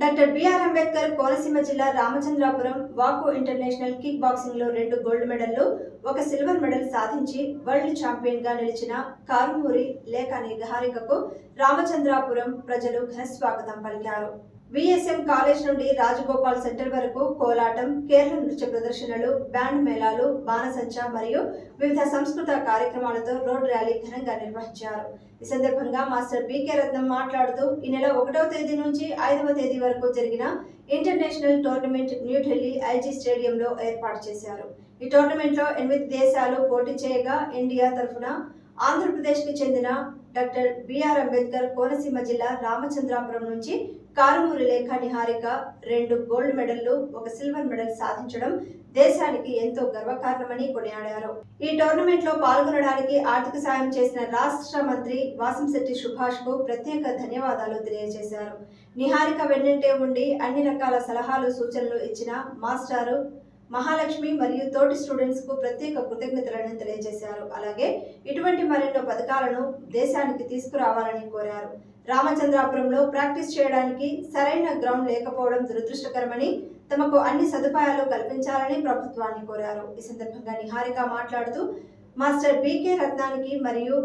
Doctor BR Ambedkar Konaseema జిల్లా Ramachandrapuram వాకో international kick boxing లో 2 gold మెడల్లు, 1 silver medal సాధించి వరల్డ్ ఛాంపియన్ గా నిలిచిన కారుమూరి లేఖ నిహారికకు రామచంద్రాపురం ప్రజలు ఘన స్వాగతం పలికారు. విఎస్ఎం కాలేజ్ నుండి రాజగోపాల్ సెంటర్ వరకు కోలాటం, కేరళ నృత్య ప్రదర్శనలు, బ్యాండ్ మేళాలు, బాణసంచ మరియు వివిధ సంస్కృత కార్యక్రమాలతో రోడ్ ర్యాలీ ఘనంగా నిర్వహించారు. ఈ సందర్భంగా మాస్టర్ బికే రత్నం మాట్లాడుతూ ఈ నెల 1వ తేదీ నుంచి 5వ తేదీ వరకు జరిగిన ఇంటర్నేషనల్ టోర్నమెంట్ న్యూఢిల్లీ ఐజీ స్టేడియంలో ఏర్పాటు చేశారు. ఈ టోర్నమెంట్ లో 8 దేశాలు పోటీ చేయగా ఇండియా తరఫున ఆంధ్రప్రదేశ్కి చెందిన డాక్టర్ బిఆర్ అంబేద్కర్ కోనసీమ జిల్లా రామచంద్రాపురం నుంచి కారుమూరి లేఖ నిహారిక 2 గోల్డ్ మెడల్లు, 1 సిల్వర్ మెడల్ సాధించడం దేశానికి ఎంతో గర్వకారణమని కొనియాడారు. ఈ టోర్నమెంట్ లో పాల్గొనడానికి ఆర్థిక సాయం చేసిన రాష్ట్ర మంత్రి వాసంశెట్టి సుభాష్ కు ప్రత్యేక ధన్యవాదాలు తెలియజేశారు. నిహారిక వెన్నంటే ఉండి అన్ని రకాల సలహాలు, సూచనలు ఇచ్చిన మాస్టారు మహాలక్ష్మి మరియు తోటి స్టూడెంట్స్ కు ప్రత్యేక కృతజ్ఞతలను తెలియజేశారు. అలాగే ఇటువంటి మరెన్నో పథకాలను దేశానికి తీసుకురావాలని కోరారు. రామచంద్రాపురంలో ప్రాక్టీస్ చేయడానికి సరైన గ్రౌండ్ లేకపోవడం దురదృష్టకరమని, తమకు అన్ని సదుపాయాలు కల్పించాలని ప్రభుత్వాన్ని కోరారు. ఈ సందర్భంగా నిహారిక మాట్లాడుతూ మాస్టర్ బికే రత్నానికి మరియు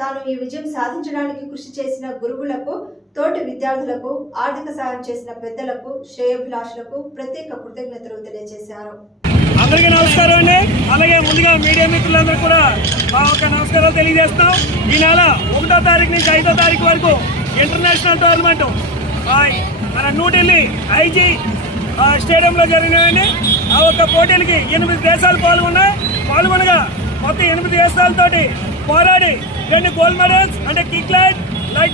తాను ఈ విజయం సాధించడానికి కృషి చేసిన గురువులకు, తోటి విద్యార్థులకు, ఆర్థిక సాయం చేసిన పెద్దలకు, శ్రేయోభిలాషులకు ప్రత్యేక కృతజ్ఞతలు తెలియజేశారు. అందరికీ నమస్కారం అండి. అలాగే ముందుగా మీడియా మిత్రులందరూ కూడా మా యొక్క నమస్కారాలు తెలియజేస్తాం. ఈ నెల 1వ తారీఖు నుంచి 5వ తారీఖు వరకు ఇంటర్నేషనల్ టోర్నమెంట్ మన న్యూఢిల్లీ ఐజీ స్టేడియంలో జరిగినాయండి. ఆ ఒక్క పోటీలకి 8 దేశాలు పాల్గొనగా మొత్తం 8 దేశాలతోటి పోరాడి 2 గోల్డ్ మెడల్స్ అంటే కిక్ లైట్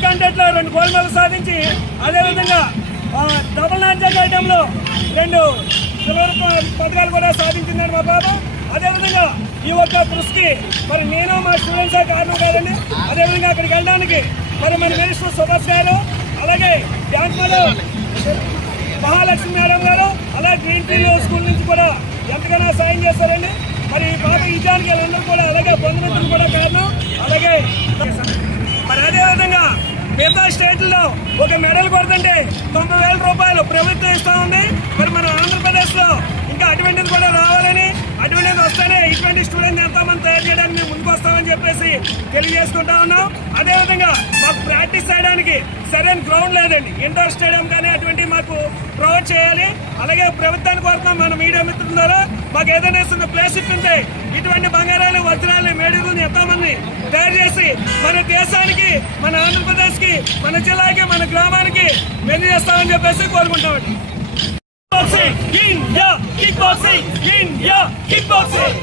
కాంటాక్ట్ లో 2 గోల్డ్ మెడల్స్ సాధించి, అదేవిధంగా డబుల్ నాన్ ఐటెంలో 2 సిల్వర్ పథకాలు కూడా సాధించిందండి మా బాబు. అదేవిధంగా ఈ ఒక్క కృషికి మరి నేను మా స్టూడెంట్స్ కారణం కాదండి. అదేవిధంగా అక్కడికి వెళ్ళడానికి మరి మన మినిస్టర్ సుభాష్ గారు, అలాగే బ్యాంక్ మేడం మహాలక్ష్మి మేడం గారు, అలాగే గ్రీన్ ఫీల్డ్ స్కూల్ నుంచి కూడా ఎంతగానో సాయం చేస్తారండి. మరి బాబు ఇజానికి వీళ్ళందరూ కూడా, అలాగే బంధుమిత్రులు కూడా కారణం. అలాగే మరి అదేవిధంగా మిగతా స్టేట్లలో ఒక మెడల్ కొడుతుంటే 90,000 రూపాయలు ప్రభుత్వం ఇస్తా ఉంది. మరి మన ఆంధ్రప్రదేశ్ లో ఇంకా అటువంటిది కూడా రావాలని, అటువంటిది వస్తేనే ఇటువంటి స్టూడెంట్ ఎంతోమంది తయారు చేయడానికి మేము ముందుకు వస్తామని చెప్పేసి తెలియజేసుకుంటా ఉన్నాం. అదేవిధంగా మాకు ప్రాక్టీస్ చేయడానికి సరైన గ్రౌండ్ లేదండి. ఇండోర్ స్టేడియం కానీ అటువంటివి మాకు ప్రొవైడ్ చేయాలి. అలాగే ప్రభుత్వానికి కోరుతాం మన మీడియా మిత్రుల ద్వారా మాకు ఏదైనా ప్లేస్ ఇస్తుంటే ఇటువంటి బంగారాలు, వజ్రాలు, మేడలను ఎంతోమంది తయారు చేసి మన దేశానికి, మన ఆంధ్రప్రదేశ్ కి, మన జిల్లాకి, మన గ్రామానికి మెరుగు చేస్తామని చెప్పేసి కోరుకుంటామండి. India kick boxing, India kick boxing.